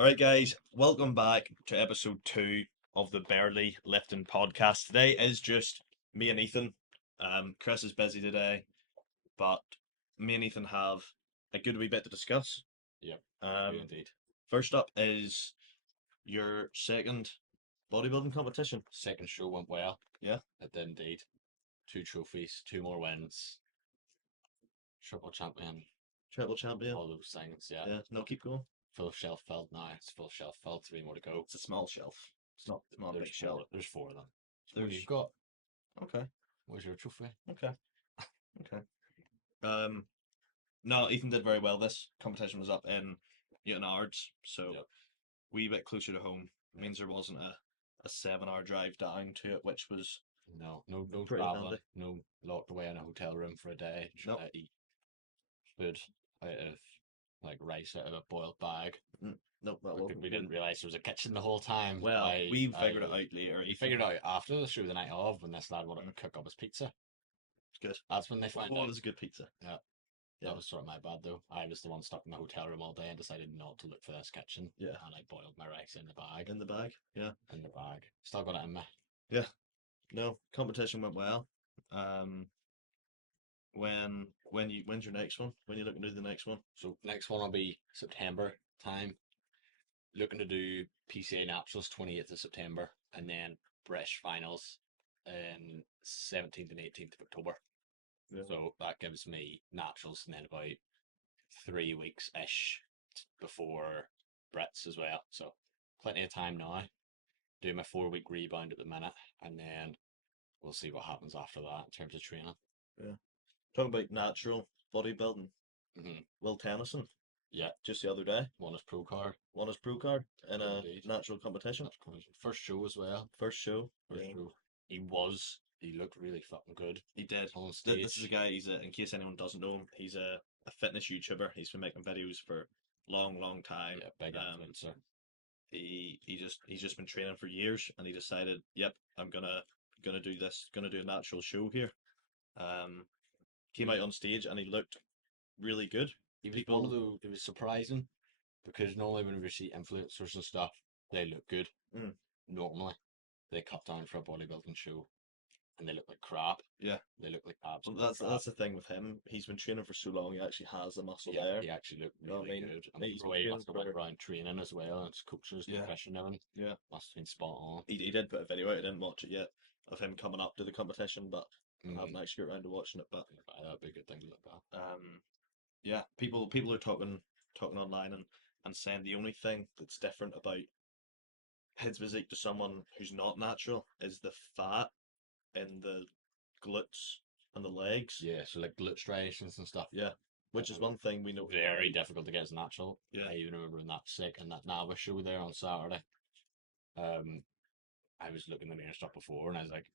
All right, guys, welcome back to episode 2 of the Barely Lifting podcast. Today is just me and Ethan. Chris is busy today, but me and Ethan have a good wee bit to discuss. Yep, indeed. First up is your second bodybuilding competition. Second show went well. Yeah. It did indeed. 2 trophies, 2 more wins. Triple champion, Triple champion. all those things, yeah. Yeah, no, keep going. Full shelf filled now. It's full shelf filled, 3 more to go. It's a small shelf. It's not a big shelf. There's 4 of them. There's- What you've got? Okay. Where's your trophy? Okay. No, Ethan did very well. This competition was up in Newton Ards, so Yep. wee bit closer to home. Yep. Means there wasn't a 7 hour drive down to it, which was No pretty traveling. handy. No locked away in a hotel room for a day. Trying Nope. to eat food out of like rice out of a boiled bag. Nope, that We wasn't didn't good. realise there was a kitchen the whole time. Well, we figured it I- out later. We Ethan. figured it out after the show the night of when this lad wanted to cook up his pizza. It's good. That's when they found What out. is a good pizza? Yeah. That was sort of my bad though. I was the one stuck in the hotel room all day and decided not to look for this kitchen. Yeah. And I boiled my rice in the bag. In the bag. Yeah. In the bag. Still got it in me. No, competition went well. When's your next one? When you looking to do the next one? So next one will be September time. Looking to do PCA Naturals 28th of September and then British Finals in 17th and 18th of October. Yeah. So that gives me Naturals and then about 3 weeks-ish before Brits as well. So plenty of time now. Do my 4 week rebound at the minute and then we'll see what happens after that in terms of training. Talking about natural bodybuilding. Mhm. Will Tennyson. Yeah. Just the other day. Won his pro card. Won his pro card in a Indeed. natural competition. First show as well. First show. First Yeah. show. He looked really fucking good He did. on stage. This is a guy. In case anyone doesn't know him, he's a fitness YouTuber. He's been making videos for long time. Yeah, big influencer. He's just been training for years, and he decided, yep, I'm gonna do this. Gonna do a natural show here. Came out on stage and he looked really good. He was one of those. It was surprising because normally when we see influencers and stuff, they look good. Mm. Normally, they cut down for a bodybuilding show, and they look like crap. Yeah. They look like Well, absolute that's crap. the thing with him. He's been training for so long. He actually has the muscle Yeah, there. he actually looked You know what I really mean? good. And He's the way he been must have training went for- around training as well, and his coaches, Yeah. nutrition, and everything. Yeah. Must have been spot on. He did put a video out. I didn't watch it yet of him coming up to the competition, but I haven't actually got around to watching it. But That'd be a good thing to look at. yeah, people are talking online and saying the only thing that's different about his physique to someone who's not natural is the fat in the glutes and the legs. Yeah, so like glute striations and stuff. Yeah, which is one thing we know. Very difficult to get as natural. Yeah. I even remember when that sick and that Nava show there on Saturday. I was looking at the mirror stuff before and I was like,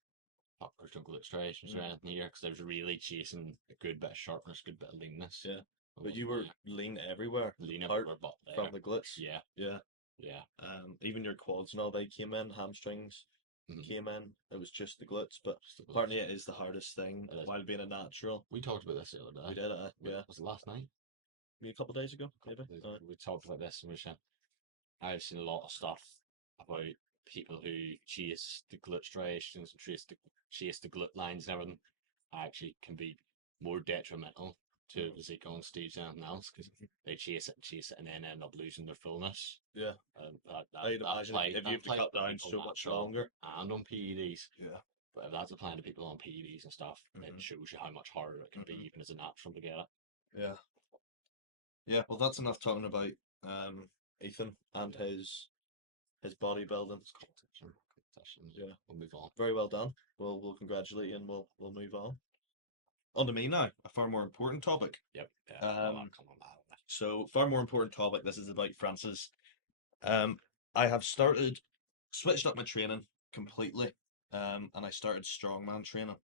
fuck, there's no glute striations or anything here because I was really chasing a good bit of sharpness, good bit of leanness. Yeah. But you were lean everywhere. lean apart everywhere but there. from the glutes. Yeah, Yeah. yeah. Even your quads and all they came in, hamstrings Mhm. came in. It was just the glutes, but Just the glutes. apparently it is the hardest thing It is. while being a natural. We talked about this the other day. We did it. Yeah, Was it last night? maybe a couple of days ago, maybe. We talked about this and we said I've seen a lot of stuff about people who chase the glute striations and chase the glute lines and everything actually can be more detrimental to physique on stage than anything else because they chase it and then end up losing their fullness. Yeah. I'd That imagine apply- if that you have to applies cut to down people so much natural longer. and on PEDs. Yeah. But if that's applying to people on PEDs and stuff, Mhm. it shows you how much harder it can be even as a natural to get it. Yeah. Yeah, well that's enough talking about Ethan and his bodybuilding. Competition. Yeah. We'll move on. Very well done. We'll congratulate you and we'll move on. On to me now, a far more important topic. Yep. Yeah. Come on, man. So, far more important topic. This is about Francis. I have switched up my training completely, and I started strongman training.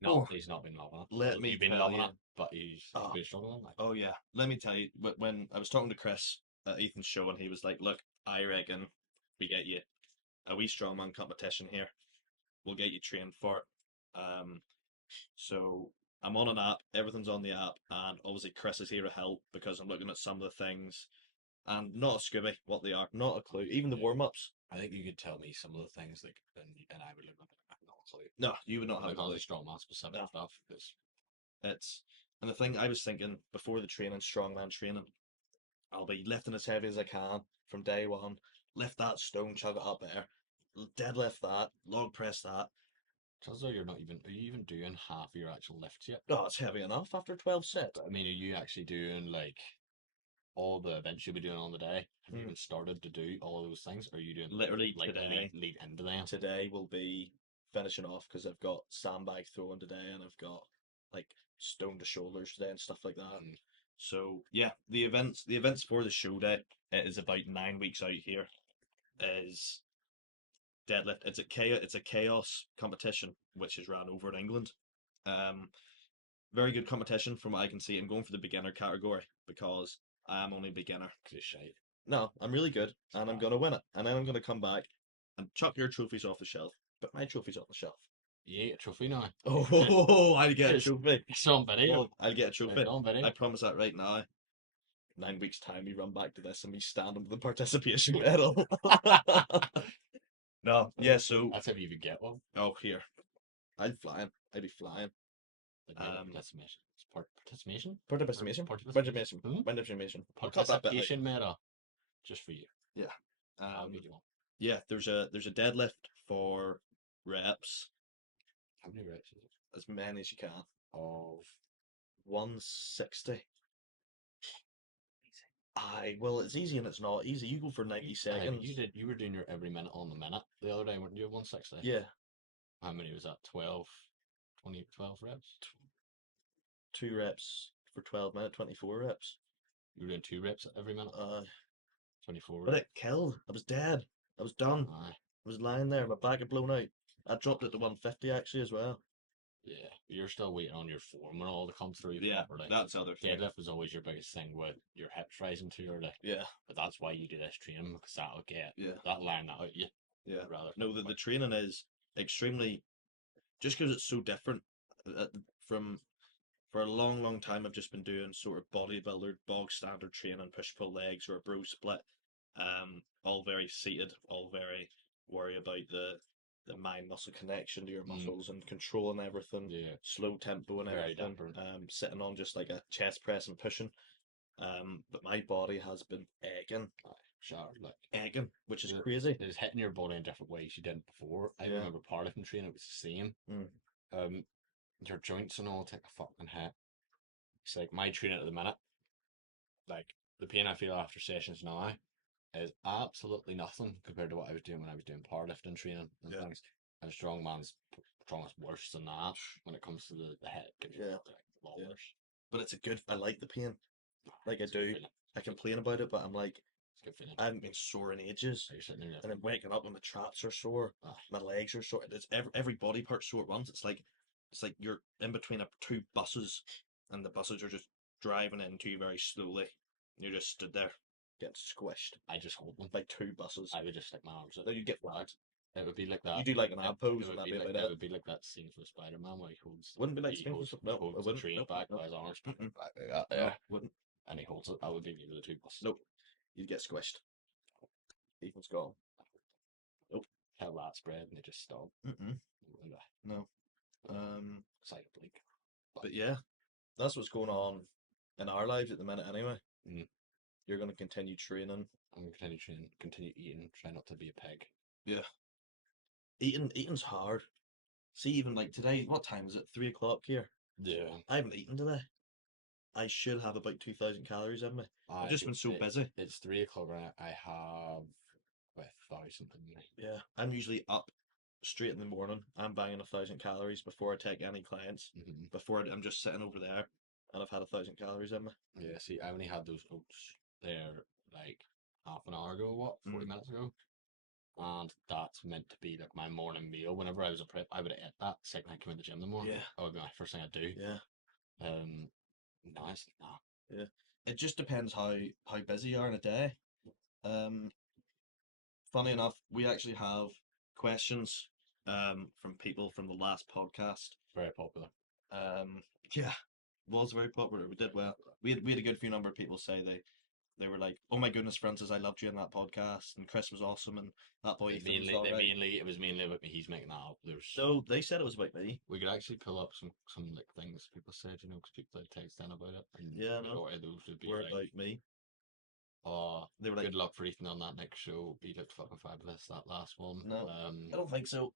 No, Oh, he's not been loving it. let me You've been tell loving you. it, but he's Oh. been struggling. Like, Oh yeah, let me tell you. When I was talking to Chris at Ethan's show, and he was like, "Look, I reckon we get you a wee strongman competition here. We'll get you trained for it." So I'm on an app, everything's on the app, and obviously Chris is here to help because I'm looking at some of the things and not a Scooby what they are, not a clue. Even the Yeah. warm ups, I think you could tell me some of the things like, and I would look at it. I have no clue. no, you would not have a Like all clue. the strongman specific No, stuff. It's it's and the thing I was thinking before the training, strongman training, I'll be lifting as heavy as I can from day one. Lift that stone, chug it up there. Deadlift that, log press that. chances are you're not even. Are you even doing half of your actual lifts yet? Oh, it's heavy enough after 12 sets. But I mean, are you actually doing like all the events you'll be doing on the day? Have you Mm. even started to do all of those things? Or are you doing Literally like today. lead into them? Today will be finishing off because I've got sandbag throwing today and I've got like stone to shoulders today and stuff like that. Mm. So yeah, the events for the show day, it is about 9 weeks out here. Is deadlift. It's a chaos competition which is ran over in England. Um, very good competition from what I can see. I'm going for the beginner category because I am only beginner. Because it's shite. No, I'm really good and I'm Bad. gonna win it. And then I'm gonna come back and chuck your trophies off the shelf. But my trophy's on the shelf. You get a trophy now. Oh, I'll get a It's, trophy. it's on video. Oh, I'll get a trophy. It's on video. I promise that right now. 9 weeks time, we run back to this and we stand with the participation medal. No, yeah. So, That's if you even get one. oh, here, I'd flying. I'd be flying. Like maybe Um, participation. It's participation? participation, Participation. participation. I'll cut that bit out. Participation medal. Just for you. Yeah. I'll get you one. Yeah. There's a deadlift for reps, How many reps is it? as many as you can. Of 160. Aye, well, it's easy and it's not easy. You go for 90 Aye, but seconds. you were doing your every minute on the minute the other day, weren't you? 160. Yeah, How many was that? 12, 20, 12 reps? 2 reps for 12 minutes, 24 reps. You were doing 2 reps every minute? 24 But reps. it killed. I was dead. I was done. Aye. I was lying there. My back had blown out. I dropped it to 150 actually as well. Yeah. You're still waiting on your form and all to come through properly. that's the other thing. Deadlift was always your biggest thing with your hips rising too early. Yeah, But that's why you do this training because yeah, that'll learn that out of you yeah. rather No, the quick. training is extremely, just because it's so different from, for a long, long time, I've just been doing sort of bodybuilder, bog standard training, push pull legs or a bro split. All very seated, all very worry about the mind muscle connection to your muscles and controlling everything, Yeah. slow tempo and Very everything. different. Sitting on just like a chest press and pushing. But my body has been Shattered, like egging, which is it- crazy. it's hitting your body in different ways you didn't before. I Yeah. remember powerlifting training, it was the same. Mm. Your joints and all take a fucking hit. It's like my training at the minute, like the pain I feel after sessions now is absolutely nothing compared to what I was doing when I was doing powerlifting training and Yeah. things. And strongman's worse than that when it comes to the hit. Gives you Yeah. like, a lot Yeah. worse. But it's a good. I like the pain. Like I It's a good do. feeling. I complain about it, but I'm like, It's a good feeling. I haven't been sore in ages. You're sitting there. And then waking up and my traps are sore, Ah, my legs are sore. It's every body part sore at once. It's like you're in between two buses, and the buses are just driving into you very slowly. You're just stood there getting squished I just hold them. by two buses. I would just stick my arms out. Then you get flagged. It would be like that. You do like an ab pose, It and would that'd be be like about it it. would be like that scene from Spider-Man where he holds Wouldn't be like he Spain holds, for he no, holds I the wouldn't. train Nope, back nope, by his arms mm-mm, back like that, no, wouldn't. and he holds it. That would be me with the two buses. Nope, you'd get squished. Ethan's gone. Nope. Hell that spread and they just stop. Mm-mm. And, No. it's like a blink. But yeah, that's what's going on in our lives at the minute. Anyway, Mm. you're going to continue training. I'm gonna continue training, continue eating, try not to be a pig. Yeah. Eating's hard. See, even like today, what time is it? 3 o'clock here. Yeah. I haven't eaten today. I should have about 2,000 calories in me. I've just been so busy. It's 3 o'clock right now. I have 1,000 in me. Yeah, I'm usually up straight in the morning. I'm banging 1,000 calories before I take any clients. Mhm. I'm just sitting over there, and I've had 1,000 calories in me. Yeah, see, I only had those oats there like half an hour ago, 40 minutes ago. And that's meant to be like my morning meal. Whenever I was a prep, I would have ate that second I came in the gym in the morning. Yeah. That would be my first thing I'd do. Yeah. Nice. Nah. Yeah. It just depends how busy you are in a day. Funny enough, we actually have questions from people from the last podcast. Very popular. Yeah, was very popular. We did well. We had a good few number of people say they were like, "Oh my goodness, Francis, I loved you in that podcast, and Chris was awesome, and that boy Ethan was all right." It was mainly about me. He's making that up. No, they said it was about me. We could actually pull up some like things people said, you know, because people had text in about it, and Yeah, the no, majority of those would be were like, about me. "Oh, They were like, good luck for Ethan on that next show. He looked fucking fabulous that last one." "No, I don't think so."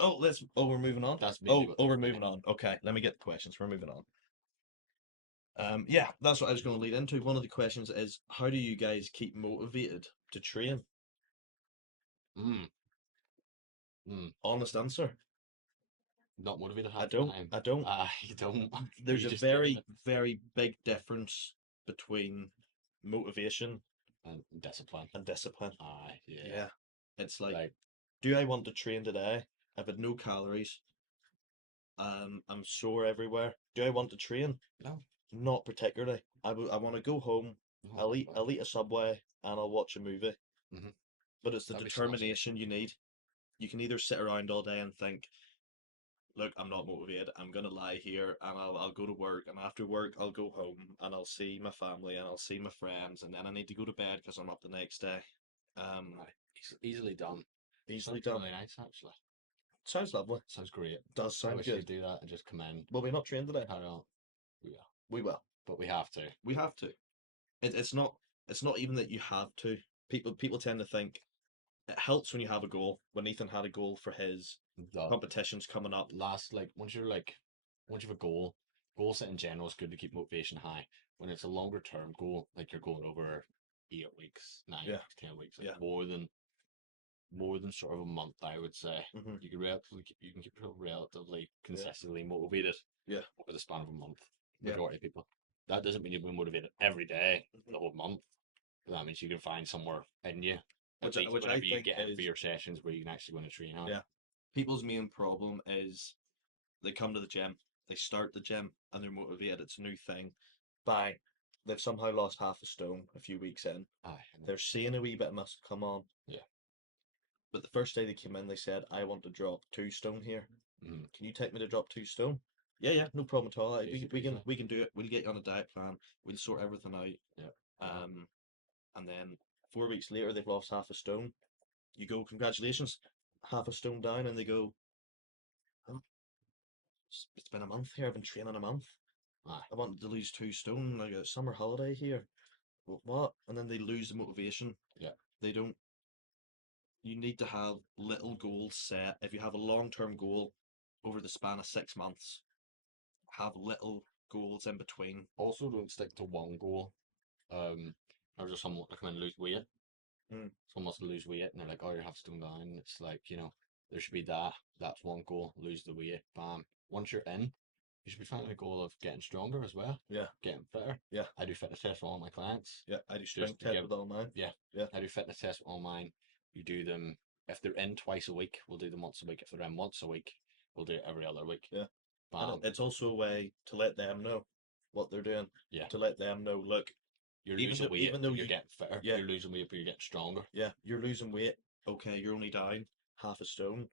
Oh, we're moving on. That's mainly Oh, what oh, they we're were moving saying. on. Okay, let me get the questions. We're moving on. Yeah, that's what I was going to lead into. One of the questions is, how do you guys keep motivated to train? Mm, mm. Honest answer. Not motivated I half the don't. time. I don't. You don't. There's You a just get in very, it. very big difference between motivation And discipline. and discipline. Yeah. Yeah. It's like, Like, do I want to train today? I've had no calories. I'm sore everywhere. Do I want to train? no, Not particularly. I want to go home. no, I'll eat a Subway and I'll watch a movie. mm-hmm. But it's the That'd be snazzy. determination you need. You can either sit around all day and think, look, I'm not motivated. I'm gonna lie here and I'll go to work, and after work I'll go home and I'll see my family and I'll see my friends, and then I need to go to bed because I'm up the next day. Um, Right. Easily done. Easily Sounds done. really nice, actually. Sounds lovely. Sounds great. Does I sound wish good. you'd do that and just come in. Will we not train today? I don't. Yeah, We will. but we have to. We have to. It's not. It's not even that you have to. People tend to think it helps when you have a goal. When Ethan had a goal for his The competitions coming up. once you have a goal set in general is good to keep motivation high. When it's a longer term goal, like you're going over 8 weeks, nine Yeah, weeks, 10 weeks, like yeah. more than sort of a month, I would say. Hmm. You can keep yourself relatively Yeah, consistently motivated yeah, over the span of a month. yeah. Majority of people. That doesn't mean you'll be motivated every day, Hmm. the whole month. But that means you can find somewhere in you, at least Which I whenever you think get in for is, your sessions where you can actually go and train hard. yeah. People's main problem is they come to the gym, they start the gym, and they're motivated. It's a new thing. Bang. They've somehow lost half a stone a few weeks in. Aye, They're seeing a wee bit of muscle come on. yeah. But the first day they came in, they said, I want to drop 2 stone here. Mm, Can you take me to drop 2 stone? Yeah, yeah, no problem at all. easy We peasy. we can do it. We'll get you on a diet plan. We'll sort everything out. Yeah. Um, and then 4 weeks later, they've lost half a stone. You go, congratulations, half a stone down, and they go, oh, it's been a month here. I've been training a month. Aye. I wanted to lose 2 stone. I got a summer holiday here. What? And then they lose the motivation. Yeah. They don't. You need to have little goals set. If you have a long-term goal over the span of 6 months, have little goals in between. Also, don't stick to one goal. I was just someone to come in and lose weight. Mm, Someone wants to lose weight, and they're like, "Oh, you have to stone down." It's like, there should be that. That's one goal. Lose the weight. Bam. Once you're in, you should be finding a goal of getting stronger as well, yeah, getting fitter. yeah, I do fitness tests for all my clients. yeah. I do Just strength to test give, with all mine. yeah, Yeah, I do fitness tests with all mine. You do them if they're in twice a week. We'll do them once a week. If they're in once a week, we'll do it every other week. yeah. And Bam. it's also a way to let them know what they're doing. Yeah. To let them know, look, You're losing weight, even though but you're you, getting fitter. yeah, You're losing weight, but you're getting stronger. yeah, you're losing weight. Okay, you're only down half a stone,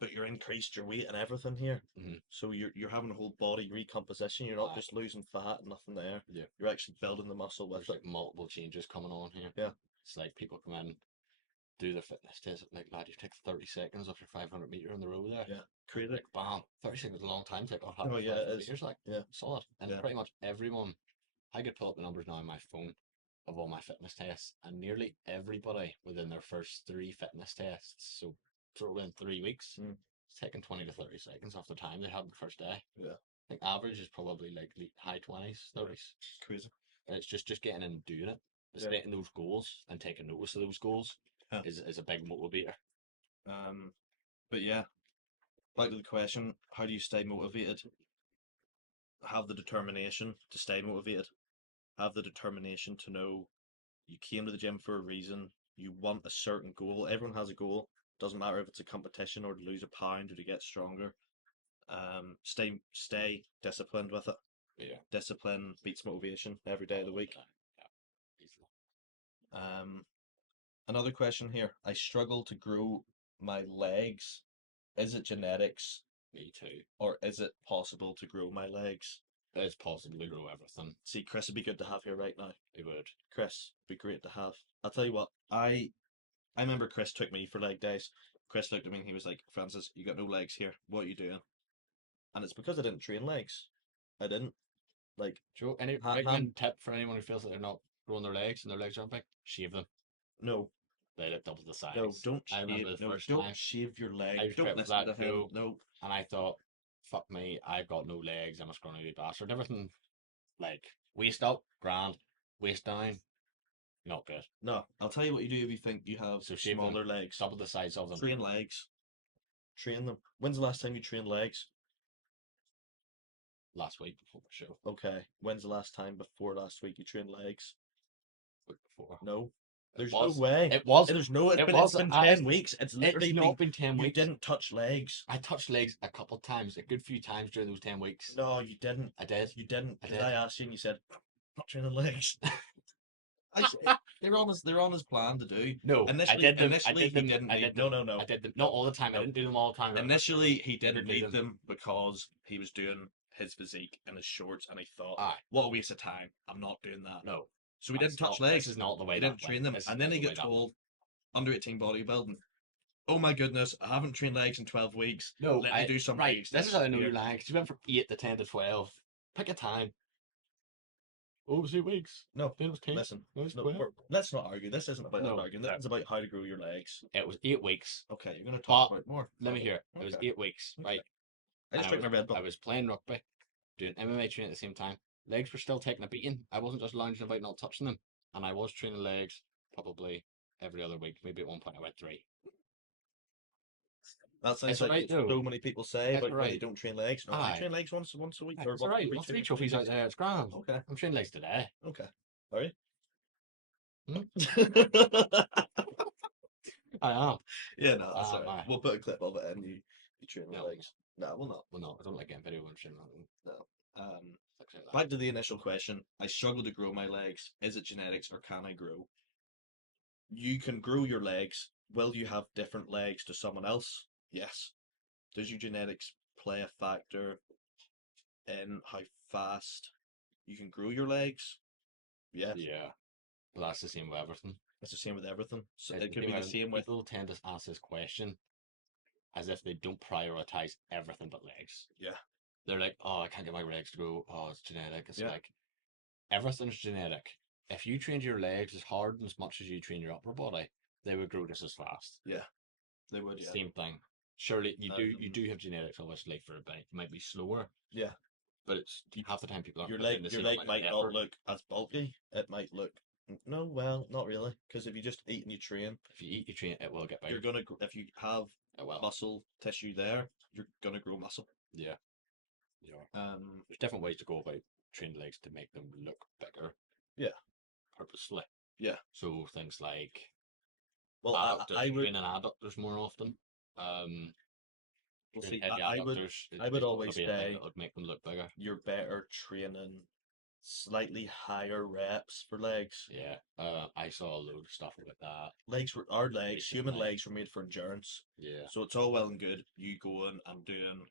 but you're increased your weight and everything here. Mm-hmm. So you're having a whole body recomposition. You're not Aye. just losing fat and nothing there. Yeah. You're actually building the muscle with There's it. like multiple changes coming on here. Yeah. It's like people come in, do their fitness test, like, lad, you take 30 seconds off your 500 meter in the row there. Yeah. Create it. Like, bam, 30 seconds is a long time. It's like, oh, Oh yeah, it 500 is. meters, like, Yeah. solid. And Yeah. pretty much everyone, I could pull up the numbers now on my phone of all my fitness tests, and nearly everybody within their first 3 fitness tests, so sort of within 3 weeks, Mm. it's taking 20 to 30 seconds off the time they had the first day. Yeah. I think average is probably like high 20s, 30s. Crazy. And it's just getting in and doing it, Yeah. setting those goals and taking notice of those goals Yeah. is a big motivator. But yeah, back to the question: how do you stay motivated? Have the determination to stay motivated. Have the determination to know you came to the gym for a reason. You want a certain goal. Everyone has a goal. Doesn't matter if it's a competition or to lose a pound or to get stronger. Stay disciplined with it. Yeah. Discipline beats motivation every day of the week. Yeah, easily. Another question here. I struggle to grow my legs. Is it genetics Me too. or is it possible to grow my legs? It's possible to grow everything. See, Chris would be good to have here right now. It would. Chris, be great to have. I'll tell you what, I remember Chris took me for leg days. Chris looked at me and he was like, Francis, you got no legs here. What are you doing? And it's because I didn't train legs. I didn't. Like, Joe, any ha- recommend tip for anyone who feels that they're not growing their legs and their legs aren't big? Shave them. no, They look double the no, size. don't I remember shave. the No, first don't time shave your leg. I was Don't prepped for listen that to him. Joe, No, and I thought, fuck me, I've got no legs. I'm a scrawny wee bastard. Everything like waist up, grand, waist down, not good. no. I'll tell you what you do if you think you have So shave them, smaller legs. double the size of them. Train legs. Train them. When's the last time you trained legs? Last week before the show, Okay. When's the last time before last week you trained legs? week before. No. There's was. no way. It was. There's no. It It's was. been I- 10 weeks. It's It's literally not been 10 You weeks. didn't touch legs. I touched legs a couple times, a good few times during those 10 weeks. No, you didn't. I did. You didn't. I Because did. I asked you and you said, not training legs. They're on his plan to do. No, Initially, I did them. initially I did he them. didn't I need. did No, them. no, no. I did them. Not all the time. No. I didn't do them all the time. Initially, he Never didn't do need them. them because he was doing his physique and his shorts, and he thought, Aye. "What a waste of time! I'm not doing that." No. So he That's didn't touch not- legs. This is not the way He that didn't train went. them, This is and then not he the got way that went. told, under 18 bodybuilding, "Oh my goodness, I haven't trained legs in 12 weeks. No, Let me do some right. legs This is how I know year." you're lying. 'Cause you went from 8 to 10 to 12. Pick a time. Oh, it was 8 weeks. No, Then it was 10. listen. No, it was No, 12. let's not argue. This isn't about No, arguing. no. This is about how to grow your legs. It was 8 weeks. Okay, you're going to talk But about it more. Let me hear it. It was Okay. 8 weeks, Okay. right? I just And drank my Red Bull. I was playing rugby, doing MMA training at the same time. Legs were still taking a beating. I wasn't just lounging about not touching them. And I was training legs probably every other week. Maybe at one point I went 3. That sounds It's like alright, so though. many people say It's about when they alright. don't train legs. No, I Aye. train legs once a week. Or It's once alright. every Got 2 3 2 trophies out weeks. there. It's grand. Okay, I'm training legs today. okay. Are you? Hmm? I am. Yeah, no, that's Ah, alright. aye. We'll put a clip of it and you train with No. legs. No, we'll not. Well, no, I don't like getting video when I'm training. No. Things like that. Back to the initial question. I struggle to grow my legs. Is it genetics or can I grow? You can grow your legs. Will you have different legs to someone else? Yes. Does your genetics play a factor in how fast you can grow your legs? Yeah. Yeah. Well, that's the same with everything. It's the same with everything. So It's it could be the same with. people tend to ask this question as if they don't prioritize everything but legs. Yeah. They're like, oh, I can't get my legs to grow. Oh, it's genetic. It's Yeah. like everything's genetic. If you trained your legs as hard and as much as you train your upper body, they would grow just as fast. They would, yeah. Same thing. Surely you Um, do have genetics obviously for a bit. It might be slower. Yeah. But it's half the time people aren't Your putting in leg, the your same leg amount might of not effort. look as bulky. It might look. No, well, not really. Because if you just eat and you train, If you eat, you train, it will get bigger. you're gonna. If you have It will. muscle tissue there, you're gonna grow muscle. Yeah. Yeah. Um, There's different ways to go about training legs to make them look bigger. Yeah. Purposely. Yeah. So things like well, adductors, I would. training adductors more often. Well, Training see, heavy I would. adducters. I would always be a thing say that would make them look bigger. you're better training slightly higher reps for legs. Yeah. I saw a load of stuff about that. Our legs, human Recently. legs were made for endurance. Yeah. So it's all well and good you going and doing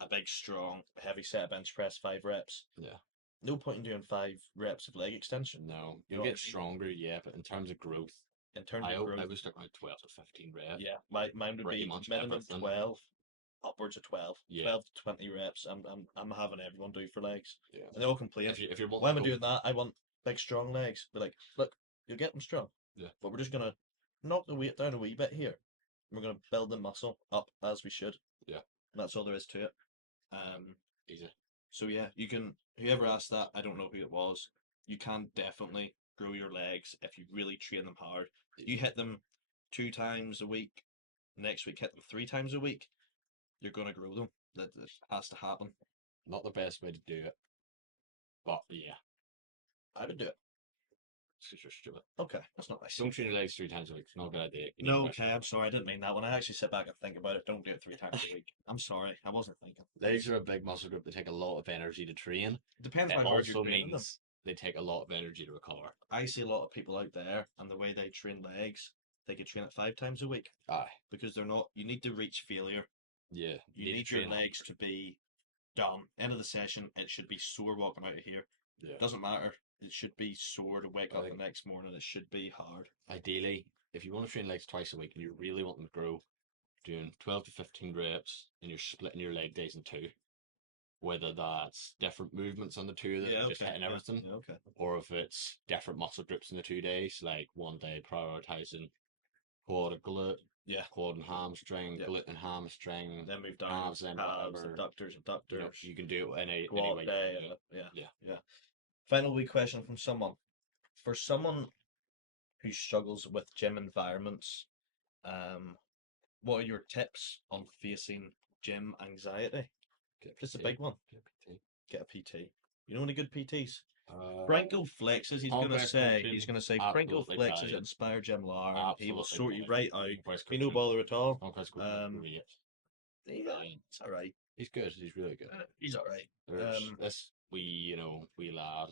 a big, strong, heavy set of bench press, 5 reps. Yeah. No point in doing 5 reps of leg extension. No, know you'll what I get mean? stronger, yeah, but in terms of growth, In terms I of hope growth, I was stuck around 12 to 15 reps. yeah, mine would pretty be much minimum everything. 12, upwards of 12, Yeah. 12 to 20 reps. I'm having everyone do for legs, Yeah. and they all complain. If you're wanting Why am to I go- doing that? I want big, strong legs. Be like, look, you'll get them strong. Yeah. But we're just gonna knock the weight down a wee bit here. We're gonna build the muscle up as we should. Yeah. That's all there is to it. Easy. So yeah, you can. Whoever asked that, I don't know who it was. You can definitely grow your legs if you really train them hard. You hit them 2 times a week. Next week, hit them 3 times a week. You're gonna grow them. That has to happen. Not the best way to do it, but yeah, I would do it. it's just you're stupid. Okay, that's not nice. Don't train your legs 3 times a week. It's not a good idea. You need No, rest. okay, I'm sorry. I didn't mean that. When I actually sit back and think about it, don't do it 3 times a week. I'm sorry. I wasn't thinking. Legs are a big muscle group. They take a lot of energy to train. It depends It how hard you're also training them. means they take a lot of energy to recover. I see a lot of people out there, and the way they train legs, they could train it 5 times a week Aye. because they're not. You need to reach failure. Yeah. You to need your train legs to be done. End of the session. It should be sore walking out of here. Yeah. Doesn't matter. It should be sore to wake I up the think next morning. It should be hard. ideally, if you want to train legs twice a week and you really want them to grow, doing 12 to 15 reps and you're splitting your leg days in two, whether that's different movements on the two that Yeah, just okay. hitting Yeah, everything, yeah, okay. or if it's different muscle groups in the 2 days, like one day prioritizing quad and glute, Yeah, quad and hamstring, yeah. glute and hamstring, Then move down calves and calves, whatever. adductors, You know, adductors, you can do it any squat way you day. want to do it. Yeah, Yeah. yeah. Final wee question from someone. For someone who struggles with gym environments, what are your tips on facing gym anxiety? Get a Just a PT. big one. Get a PT. Get a PT. You know any good PTs? Uh, Franco flexes. He's gonna Conquest say. coaching, He's gonna say Franco absolutely flexes brilliant. inspire Jim Lar, and he will Absolutely sort you brilliant. right out. Conquest Be no coaching. bother at all. Conquest coaching is great. He's all right. He's good. He's really good. He's all right. There's this wee lad,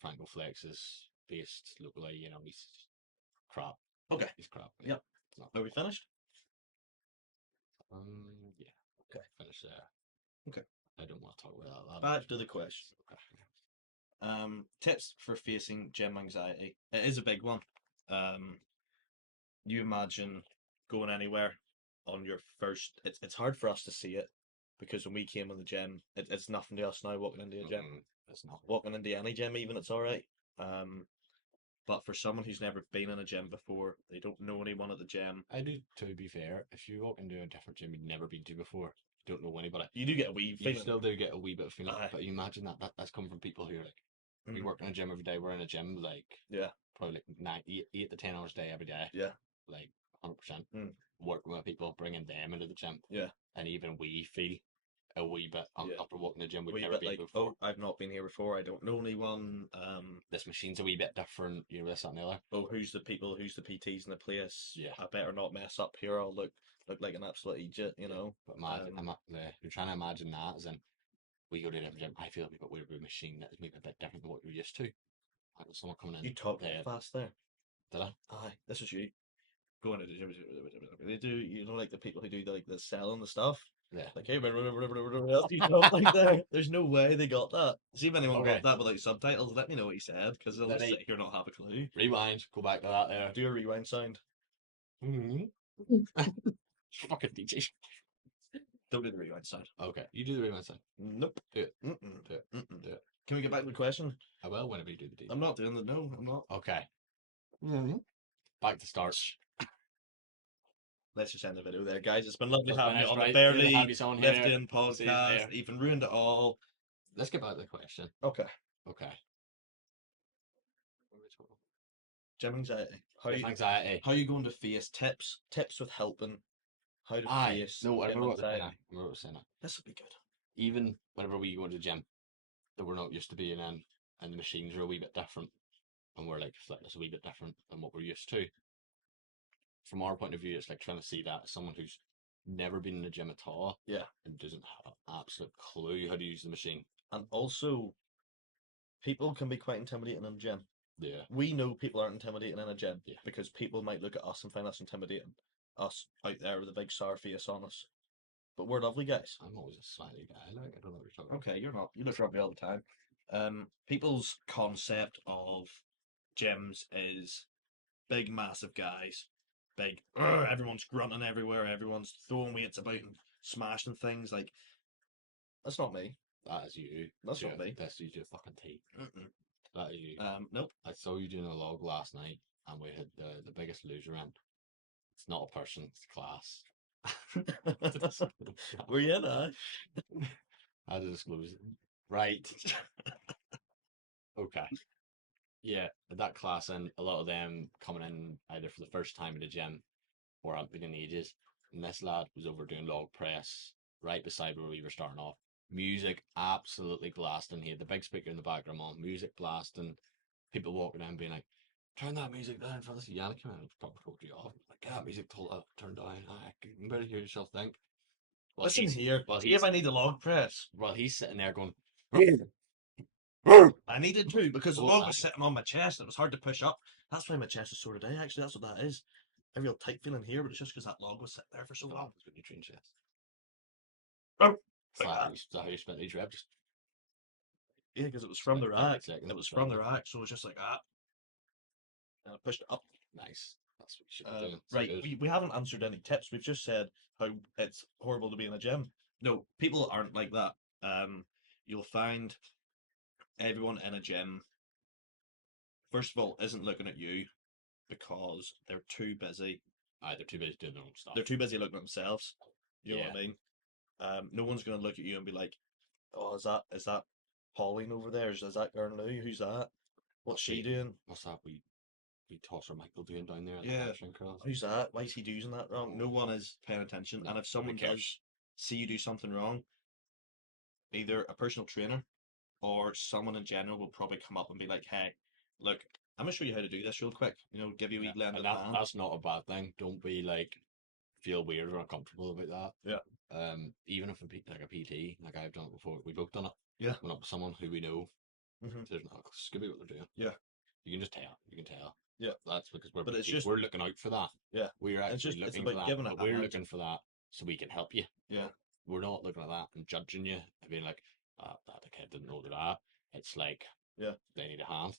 Franco Flex is based locally. You know, he's crap. Okay. He's crap. Yep. It's not Are we finished? Yeah. Okay. Finish there. Okay. I don't want to talk about that. Back to the question. Okay. Tips for facing gym anxiety. It is a big one. You imagine going anywhere on your first. It's hard for us to see it because when we came in the gym, it's nothing to us now walking into a gym. It's not. Walking into any gym, even it's all right. But for someone who's never been in a gym before, they don't know anyone at the gym. I do, to be fair, if you walk into a different gym you've never been to before, you don't know anybody. You do get a wee You feeling. still do get a wee bit of feeling, Aye. but you imagine that's coming from people who are like, we Mhm. work in a gym every day. We're in a gym like Yeah, probably like 8 to 10 hours a day every day. yeah, Like 100%. Mm. Working with people, bringing them into the gym, yeah. and even we feel a wee bit after walking the gym we've Wee never bit been like, before. oh, I've not been here before. I don't know anyone. This machine's a wee bit different. You know, this that, and the other. Oh, who's the people? Who's the PTs in the place? Yeah. I better not mess up here. I'll look like an absolute idiot. You know. But imagine, you're trying to imagine that as in we go to a different gym. I feel we've got a machine that is maybe a bit different than what you're used to. I got someone coming in. You talk there. fast there. Did I? Aye, this is you. Going into the gym. They do, you know, like the people who do like the selling the stuff. Yeah. Like, hey, whatever else you talk like that. There's no way they got that. See if anyone Okay. got that without subtitles. Let me know what he said because they'll Let just me- sit here and not have a clue. Rewind. Go back to that there. Do a rewind sound. Fucking DJ. Don't do the rewind sound. Okay, you do the rewind sound. Nope. Do it. Mm-mm. Do it. Mm-mm. Do it. Can we get back to the question? I will whenever you do the DJ. I'm not doing the. No, I'm not. Okay. Back to start. Let's just end the video there, guys. It's been lovely Just having you finished, on the right? Barely Good to have you on here. Lifting See you podcast. there. Even ruined it all. Let's get back to the question. Okay. Okay. Gym anxiety. Anxiety. How are you going to face tips with helping? How to Aye. face No, I gym remember what anxiety. I remember what I was saying. This will be good. Even whenever we go to the gym, that we're not used to being in, and the machines are a wee bit different, and we're like fitness a wee bit different than what we're used to. From our point of view, it's like trying to see that as someone who's never been in the gym at all, Yeah. and doesn't have an absolute clue how to use the machine. And also, people can be quite intimidating in a gym. Yeah. We know people aren't intimidating in a gym Yeah. because people might look at us and find us intimidating. Us out there with a big sour face on us. But we're lovely guys. I'm always a smiley guy. I don't know what you're talking about. Okay, you're not. You look rugby all the time. People's concept of gyms is big, massive guys. Big, everyone's grunting everywhere. Everyone's throwing weights about and smashing things. Like, that's not me. That is you. That's not me. That's you to fucking tea. Mm-mm. That is you. Nope. I saw you doing a log last night, and we had the biggest loser in. It's not a person, it's class. Were you in that? I had to disclose it. Right. Okay. Yeah, that class, and a lot of them coming in either for the first time in the gym or haven't been in ages. And this lad was over doing log press right beside where we were starting off. Music absolutely blasting. He had the big speaker in the background on, music blasting. People walking in being like, turn that music down for this. Yannick came in and told you off. Like, yeah, music turned down. You better hear yourself think. Well, Listen here. Well, see if I need a log press. Well, he's sitting there going, I needed to because the Oh, log aye. was sitting on my chest and it was hard to push up. That's why my chest is sore today. Actually, that's what that is. I have a real tight feeling here, but it's just because that log was sitting there for so long. when you train chest. Is that how you spent each rep? Just Yeah, because it was from like the 30 rack. seconds It was of from the sweating. rack, so it was just like that. And I pushed it up. Nice. That's what you should be doing. It's Right, good. we haven't answered any tips. We've just said how it's horrible to be in a gym. No, people aren't like that. You'll find everyone in a gym, first of all, isn't looking at you because they're too busy. They're too busy doing their own stuff. They're too busy looking at themselves. You know Yeah. what I mean? No one's gonna look at you and be like, "Oh, is that Pauline over there? Is that girl Lou? Who's that? What's she doing? What's that we tosser Michael doing down there at the Yeah, hamstring curls? who's that? Why is he doing that wrong?" No one is paying attention. No, And if nobody someone cares. does see you do something wrong, either a personal trainer or someone in general will probably come up and be like, "Hey, look, I'm gonna show you how to do this real quick. You know, give you a Yeah. wee lend And of the hand." that's not a bad thing. Don't be like feel weird or uncomfortable about that. Yeah. Even if like a PT, like I've done it before, we've both done it. Yeah. Went up with someone who we know, Hmm. there's not Scooby what they're doing. Yeah. You can just tell. You can tell. Yeah. That's because But it's just, we're looking out for that. yeah, We're it's actually just, it's looking for about that, giving a but we're hand. looking for that so we can help you. Yeah. We're not looking at that and judging you and being like, that the kid didn't know that. It's like, Yeah. they need a hand,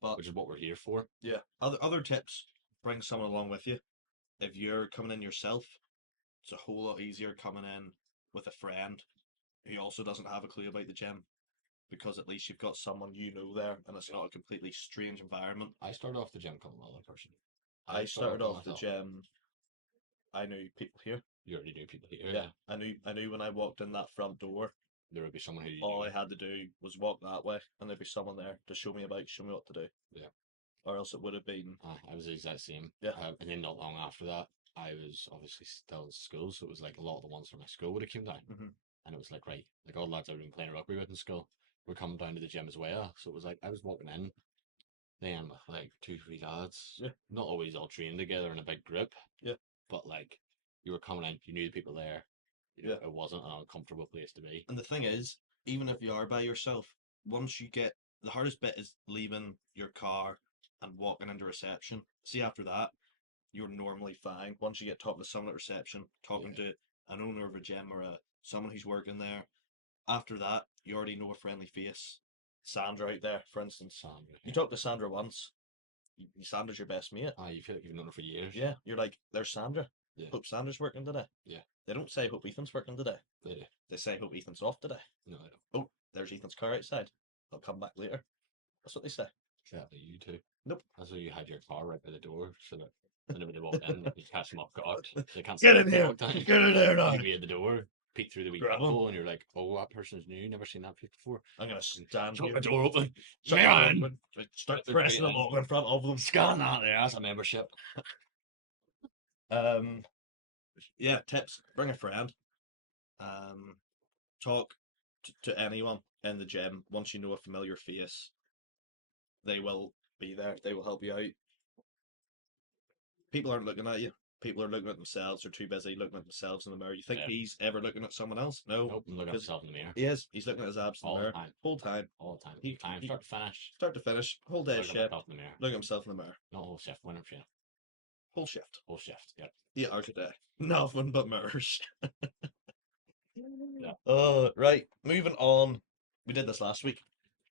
But which is what we're here for. yeah, other tips, bring someone along with you. If you're coming in yourself, it's a whole lot easier coming in with a friend who also doesn't have a clue about the gym, because at least you've got someone you know there and it's not a completely strange environment. I started off the gym coming with another person. I started by off the myself. gym, I knew people here. You already knew people here. Yeah, I knew when I walked in that front door, There would be someone who you all knew. I had to do was walk that way, and there'd be someone there to show me about, show me what to do. Yeah. Or else it would have been, I was the exact same. yeah, And then not long after that, I was obviously still in school, so it was like a lot of the ones from my school would have came down. hmm And it was like, right, like all the lads I've been playing rugby with in school were coming down to the gym as well. So it was like I was walking in, then with like 2, 3 lads, yeah, not always all trained together in a big group, yeah, but like you were coming in, you knew the people there. yeah. It wasn't an uncomfortable place to be. And the thing is, even if you are by yourself, once you get, the hardest bit is leaving your car and walking into reception. See, after that, you're normally fine. Once you get talking to someone at reception, talking Yeah. to an owner of a gym or someone who's working there, after that, you already know a friendly face. Sandra out there, for instance. Sandra, You yeah. talk to Sandra once, Sandra's your best mate. You feel like you've known her for years. Yeah, you're like, there's Sandra. Yeah. Hope Sandra's working today. Yeah. They don't say hope Ethan's working today. They do. They say hope Ethan's off today. No, they don't. Oh, there's Ethan's car outside. I'll come back later. That's what they say. Exactly, you too. Nope. That's why you had your car right by the door, so that whenever they walk in, you catch them off guard. They can't Get see in they here! walk down. Get in there now! You'd be at the door, peek through the wee Grab 'em. peephole, and you're like, "Oh, that person's new. Never seen that place before." I'm gonna stand Shut here. the door open. Shut the door Man! open. Start Let the pressing train them all in front of them. Scan that there. That's a membership. Yeah, tips. Bring a friend. Talk to anyone in the gym. Once you know a familiar face, they will be there. They will help you out. People aren't looking at you. People are looking at themselves. They're too busy looking at themselves in the mirror. You think Yeah. he's ever looking at someone else? No. Nope, I'm looking at 'cause myself in the mirror. He is. He's looking at his abs in the All the mirror. time. Whole time. All the time. He- Time, he- start to finish. Start to finish. Whole day Look at shift. myself in the mirror. Look at himself in the mirror. Not whole shift, winner shift. Whole shift. Whole shift, yep. 8 hours a day. Nothing but mirrors. Yeah. Right. Moving on. We did this last week.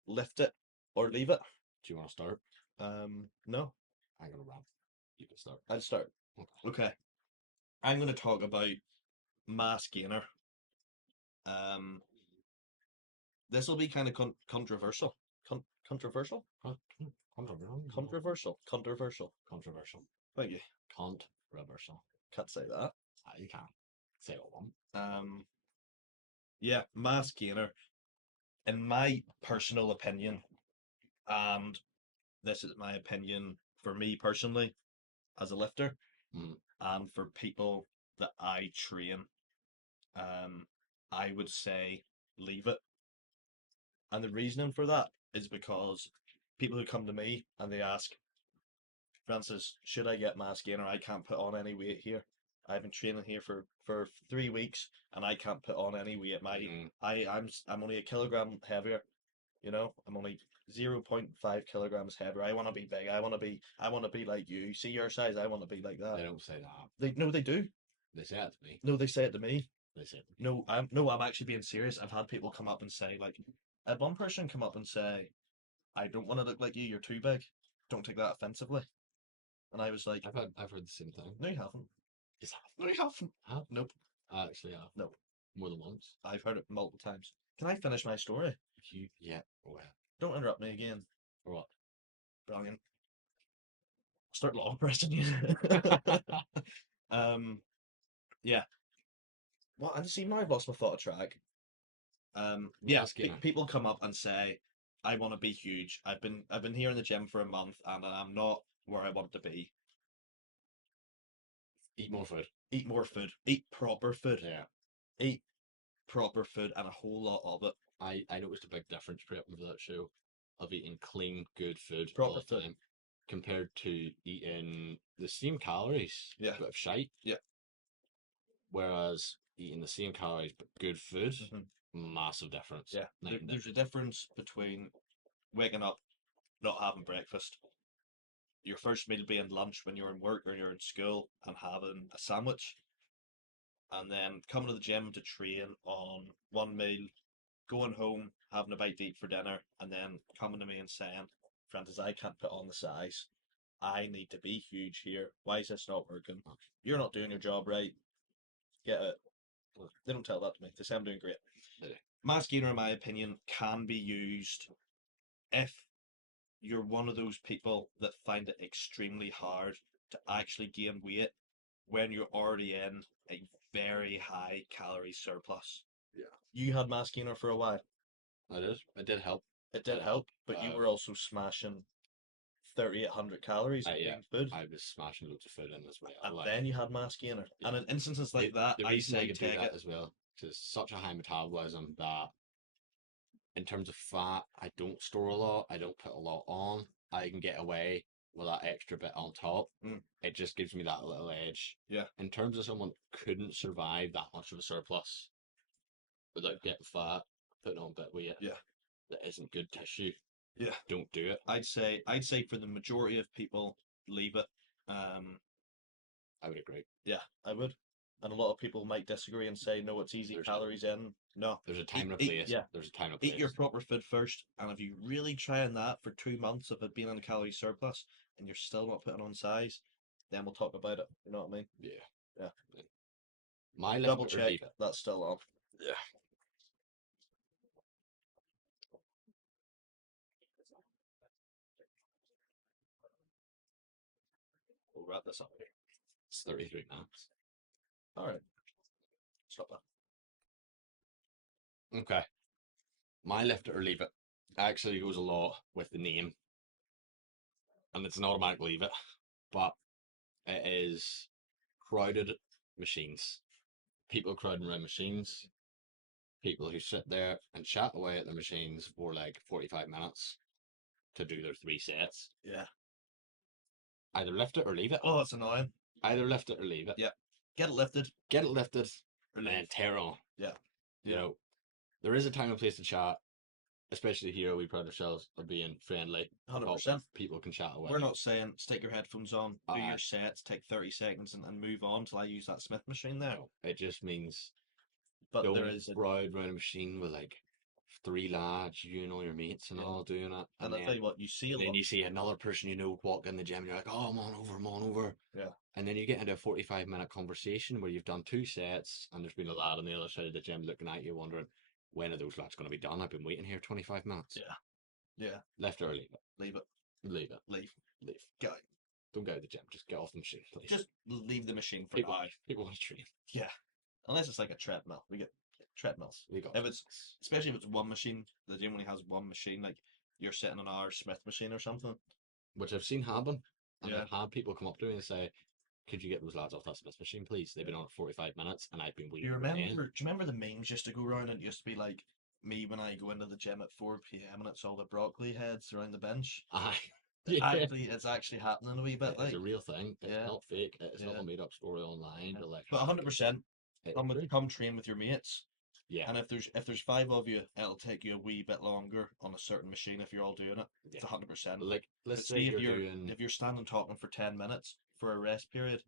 Lift it or leave it. Do you want to start? No. I'm going to run. You can start. I'll start. Okay. Okay. I'm going to talk about mass gainer. This will be kind of controversial. Controversial? Controversial. Controversial. Controversial. Thank you. Controversial. Can't say that. You can. Say what one. Yeah, mass gainer. In my personal opinion, and this is my opinion for me personally as a lifter, Mm. and for people that I train, I would say leave it. And the reasoning for that is because people who come to me and they ask, Francis, should I get mass gainer? I can't put on any weight here. I've been training here for 3 weeks and I can't put on any weight. I'm only a kilogram heavier. You know, I'm only 0.5 kilograms heavier. I want to be big. I want to be like you. See your size. I want to be like that. They don't say that. They do. They say that to me. No, they say it to me. They said. No, I'm actually being serious. I've had people come up and say, like, I had one person come up and say, I don't want to look like you, you're too big. Don't take that offensively. And I was like, I've heard the same thing. no, you haven't. Is that No, you haven't. have? Nope. I actually have. No. More than once. I've heard it multiple times. Can I finish my story? Yeah. Well. Don't interrupt me again. Or what? Brilliant. Start long pressing you. Yeah. Well, and see, now I've lost my thought of track. Yeah, Skinner. people come up and say, I want to be huge. I've been here in the gym for a month and I'm not where I want to be. Eat more food. Eat more food. Eat proper food. Yeah. Eat proper food and a whole lot of it. I noticed a big difference prepping for that show of eating clean, good food Proper all the food. time compared to eating the same calories Yeah. but of shite. Yeah. Whereas eating the same calories but good food, Mhm. massive difference. Yeah. There's a difference between waking up, not having breakfast, your first meal being lunch when you're in work or you're in school, and having a sandwich, and then coming to the gym to train on one meal, going home, having a bite to eat for dinner, and then coming to me and saying, Francis, I can't put on the size. I need to be huge here. Why is this not working? You're not doing your job right. Get it. They don't tell that to me. They say I'm doing great. Mass gainer, in my opinion, can be used if you're one of those people that find it extremely hard to actually gain weight when you're already in a very high calorie surplus. Yeah. You had mass gainer for a while. It did help. It did help, but you were also smashing 3,800 calories of Yeah, clean food. I was smashing loads of food in as well. And Like, then you had mass gainer. yeah. And in instances like that, the I reason I say could do take that it. as well is such a high metabolism that in terms of fat, I don't store a lot. I don't put a lot on. I can get away with that extra bit on top. Mm. It just gives me that little edge. Yeah. In terms of someone couldn't survive that much of a surplus without getting fat, putting on a bit of weight, Yeah. that isn't good tissue. Yeah. Don't do it. I'd say for the majority of people, leave it. I would agree. Yeah, I would. And a lot of people might disagree and say, no, it's easy, calories in. No. There's a time and a Eat, place. yeah. There's a time and a place. Eat your proper food first, and if you really trying that for 2 months of it being in a calorie surplus and you're still not putting on size, then we'll talk about it. You know what I mean? Yeah. Yeah. My left Double or check leave it. that's still on. Yeah. We'll wrap this up here. It's 33 minutes. All right. Stop that. Okay. My left it or leave it actually goes a lot with the name. And it's an automatic leave it. But it is crowded machines. People crowding around machines. People who sit there and chat away at their machines for like 45 minutes to do their 3 sets. Yeah. Either lift it or leave it. Oh, that's annoying. Either lift it or leave it. Yeah. Get it lifted. Get it lifted Or and leave. then tear on. Yeah. You know, there is a time and place to chat, especially here. We pride ourselves on being friendly. 100%. People can chat away. We're not saying stick your headphones on, do Aye. your sets, take 30 seconds and move on till I use that Smith machine there. No, it just means But don't there is a, crowd around a machine with like 3 lads, you and all your mates and Yeah. all doing it. and I tell you what, you see a then lot. you see another person you know walk in the gym and you're like, oh, I'm on over. Yeah. And then you get into a 45-minute conversation where you've done 2 sets and there's been a lad on the other side of the gym looking at you wondering, when are those lads going to be done? I've been waiting here 25 minutes. Yeah. Yeah. Left or leave it? Leave it. Leave it. Leave. Leave. Get out. Don't go to the gym. Just get off the machine, please. Just leave the machine for people, now. people want to train. Yeah. Unless it's like a treadmill. We get treadmills. We got If it's especially if it's one machine, the gym only has one machine, like you're sitting on our Smith machine or something. which I've seen happen. And Yeah. I've had people come up to me and say, could you get those lads off that Smith machine, please? They've been on it 45 minutes and I've been Do waiting. you for remember? 10. Do you remember the memes used to go around? And it used to be like me when I go into the gym at 4 p.m. and it's all the broccoli heads around the bench. Aye. Yeah. It's actually happening a wee bit. It's Like, a real thing. It's Yeah. not fake. It's not Yeah. a made up story online. Yeah. Like, but 100%, it's come true. come train with your mates. Yeah. And if there's 5 of you, it'll take you a wee bit longer on a certain machine if you're all doing it. Yeah. It's 100%. Like, But let's say see if you're you're doing. if you're standing talking for 10 minutes for a rest period,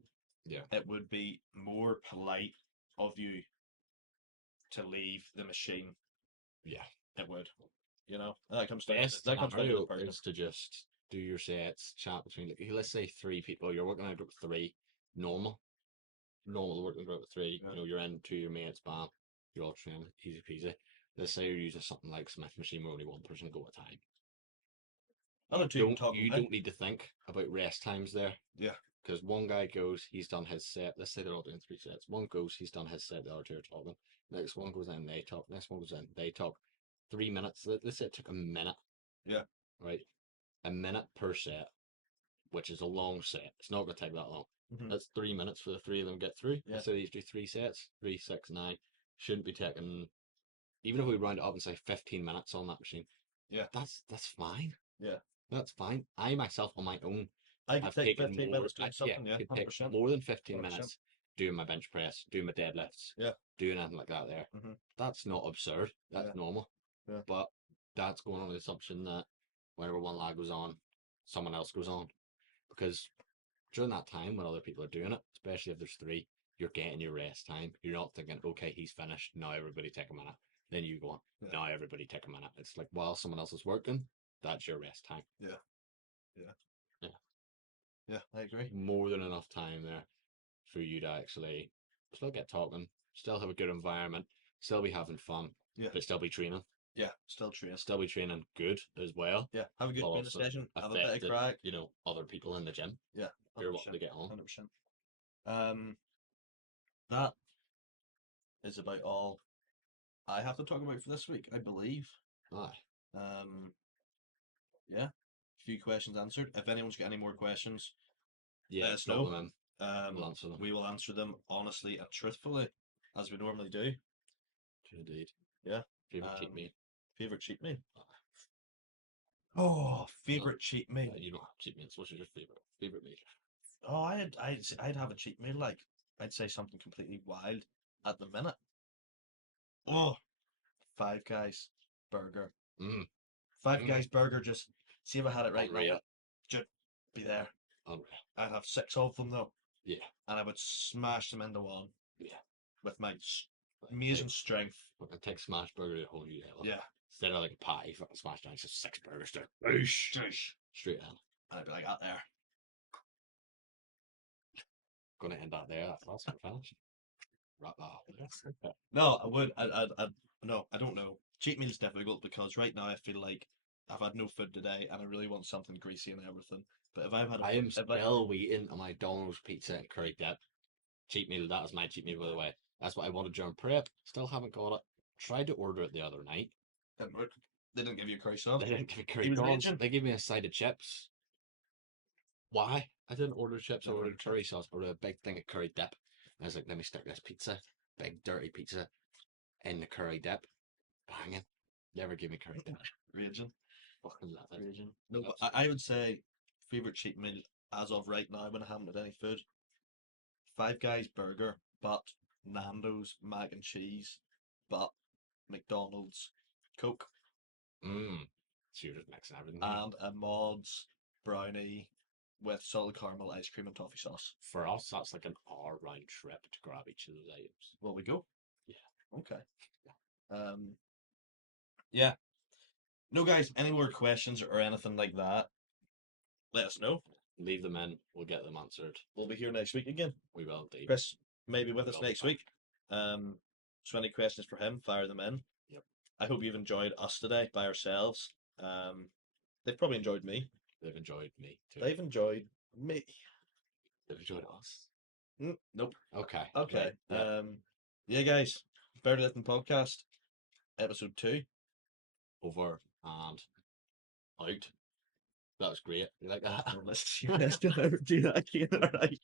Yeah. it would be more polite of you to leave the machine, Yeah. it would. You know, and that comes down Best that comes down to the scenario person. is to just do your sets, chat between, like, let's say 3 people, you're working out a group of 3, normal working group of 3, Yeah. you know, you're in 2 of your mates, bam, you're all training, easy peasy. Let's say you're using something like Smith machine where only one person go at a time. Other two can talk You now. don't need to think about rest times there. Yeah. Because one guy goes, he's done his set. Let's say they're all doing 3 sets. One goes, he's done his set. The other 2 are talking. Next one goes in, they talk. Next one goes in, they talk. 3 minutes. Let's say it took a minute. Yeah. Right. A minute per set, which is a long set. It's not going to take that long. Mhm. That's 3 minutes for the 3 of them to get through. Yeah. So these do 3 sets, 3, 6, 9. Shouldn't be taking. Even if we round it up and say 15 minutes on that machine. Yeah. That's fine. Yeah. That's fine. I myself on my own I could I've take taken 15 more. minutes doing something. Yeah, could take 100%. more than 15 100%. minutes doing my bench press, doing my deadlifts, Yeah. doing anything like that. There, Mhm. that's not absurd. That's Yeah. normal. Yeah. But that's going on the assumption that whenever one lad goes on, someone else goes on, because during that time when other people are doing it, especially if there's 3, you're getting your rest time. You're not thinking, okay, he's finished. Now everybody take a minute. Then you go on. Yeah. Now everybody take a minute. It's like while someone else is working, that's your rest time. Yeah. Yeah, I agree. More than enough time there for you to actually still get talking, still have a good environment, still be having fun, Yeah. but still be training. Yeah, still training. Still be training good as well. Yeah, have a good but training also session. Have a bit of affected, crack. you know, other people in the gym. Yeah, You're wanting to get on. 100%. That is about all I have to talk about for this week, I believe. Aye. Yeah, a few questions answered. If anyone's got any more questions, Yeah, let us drop know. them in. We'll answer them. We will answer them honestly and truthfully, as we normally do. Indeed. Yeah. Favorite cheat meal. Favorite cheat meal. Oh, favorite cheat meal. You don't have cheat meals. What's your favorite meal? Oh, I'd have a cheat meal. Like, I'd say something completely wild at the minute. Oh, Five Guys burger. Five Guys burger. Just see if I had it right now. Unreal. Just be there. Unreal. I'd have 6 of them though, Yeah. and I would smash them into one. Yeah. With my amazing strength. Fucking take smash burger to hold you hell. Yeah. Instead of like a patty, fucking smash down, it's just 6 burgers there. Boosh. Straight in. And I'd be like, out there. Gonna end that there. That's our finish. Wrap that up. No, I would. No, I don't know. Cheat meal's difficult because right now I feel like I've had no food today and I really want something greasy and everything. But if I've had, I am still waiting on my Domino's pizza and curry dip. Cheat meal. That is my cheat meal, by the way. That's what I wanted during prep. Still haven't got it. Tried to order it the other night. They didn't give you a curry sauce. They didn't give me curry sauce. They gave me a side of chips. Why? I didn't order chips. I ordered curry sauce. I ordered a big thing of curry dip. I was like, let me stick this pizza, big dirty pizza, in the curry dip. Banging. Never give me curry dip. Raging. Fucking love it. Raging. No, but I would say favorite cheat meal as of right now when I haven't had any food. Five Guys burger, but Nando's mac and cheese, but McDonald's Coke. So you're just mixing everything. And a Mods brownie with solid caramel ice cream and toffee sauce. For us, that's like an hour round trip to grab each of those items. Will we go? Yeah. Okay. Yeah. No, guys, any more questions or anything like that, let us know. Leave them in. We'll get them answered. We'll be here next week again. We will indeed. Chris may be with us next week. So any questions for him, fire them in. Yep. I hope you've enjoyed us today by ourselves. They've probably enjoyed me. They've enjoyed me too. They've enjoyed me. They've enjoyed us. Nope. Okay. Okay. Right. Yeah, guys. Better Lifting Podcast, episode 2. Over and out. That was great. You like that? Let's do that again. All right.